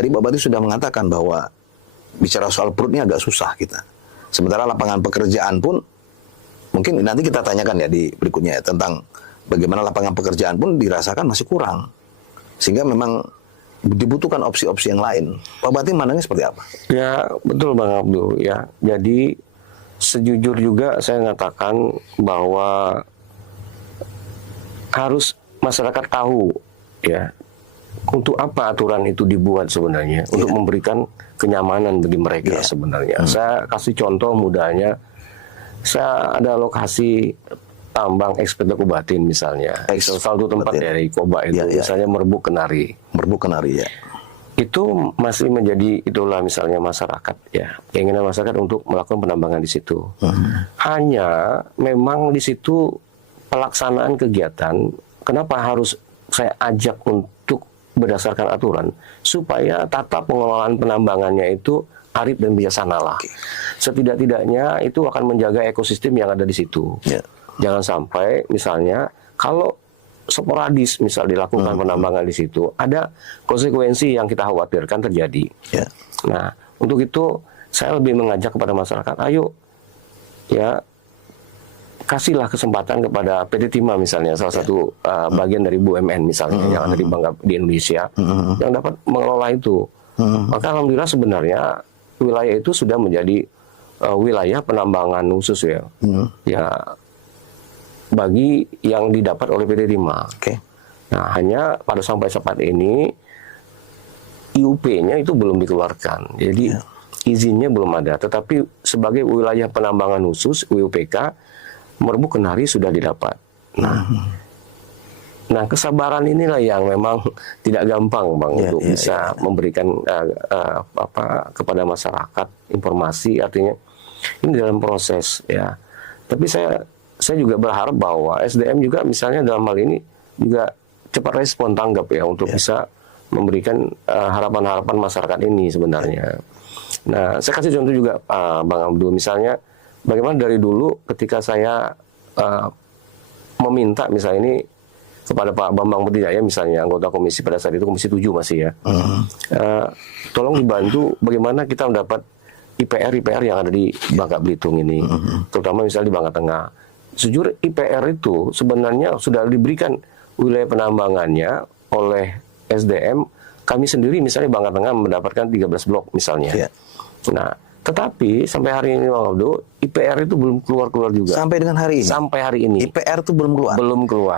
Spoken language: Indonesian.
tadi Pak Bupati sudah mengatakan bahwa bicara soal perut ini agak susah kita. Sementara lapangan pekerjaan pun mungkin nanti kita tanyakan ya di berikutnya ya, tentang bagaimana lapangan pekerjaan pun dirasakan masih kurang. Sehingga memang dibutuhkan opsi-opsi yang lain. Pak Bupati mandangnya seperti apa? Ya betul Bang Abdul ya. Jadi sejujur juga saya mengatakan bahwa harus masyarakat tahu ya untuk apa aturan itu dibuat sebenarnya, untuk memberikan kenyamanan bagi mereka sebenarnya. Saya kasih contoh mudahnya, saya ada lokasi tambang ekspedisi Kobatin misalnya, salah satu tempat dari Koba itu, misalnya Merbuk Kenari. Merbuk Kenari ya. Itu masih menjadi idola misalnya masyarakat ya, keinginan masyarakat untuk melakukan penambangan di situ. Hanya memang di situ pelaksanaan kegiatan, kenapa harus saya ajak untuk berdasarkan aturan supaya tata pengelolaan penambangannya itu arif dan bijaksana. Setidak-tidaknya itu akan menjaga ekosistem yang ada di situ. Jangan sampai misalnya kalau sporadis misal dilakukan penambangan di situ, ada konsekuensi yang kita khawatirkan terjadi. Nah, untuk itu saya lebih mengajak kepada masyarakat, ayo ya kasihlah kesempatan kepada PT Timah misalnya, salah satu bagian dari BUMN misalnya yang ada di Indonesia yang dapat mengelola itu. Maka alhamdulillah sebenarnya wilayah itu sudah menjadi wilayah penambangan khusus ya. Ya bagi yang didapat oleh PT Timah. Nah, hanya pada sampai saat ini IUP-nya itu belum dikeluarkan. Jadi izinnya belum ada, tetapi sebagai wilayah penambangan khusus WUPK Merbuk Kenari sudah didapat. Nah, kesabaran inilah yang memang tidak gampang Bang untuk bisa memberikan kepada masyarakat informasi, artinya ini dalam proses ya. Tapi saya juga berharap bahwa SDM juga misalnya dalam hal ini juga cepat respon tanggap ya untuk bisa memberikan harapan-harapan masyarakat ini sebenarnya. Nah, saya kasih contoh juga Bang Abdul, misalnya bagaimana dari dulu ketika saya meminta misalnya ini kepada Pak Bambang Putrijaya misalnya, anggota komisi pada saat itu komisi 7 masih ya, tolong dibantu bagaimana kita mendapat IPR yang ada di Bangka Belitung ini, terutama misalnya di Bangka Tengah. Sejujur IPR itu sebenarnya sudah diberikan wilayah penambangannya oleh SDM. Kami sendiri misalnya Bangka Tengah mendapatkan 13 blok misalnya. Nah, tetapi sampai hari ini Bang Abdul, IPR itu belum keluar juga. Sampai dengan hari ini? Sampai hari ini. IPR itu belum keluar? Belum keluar.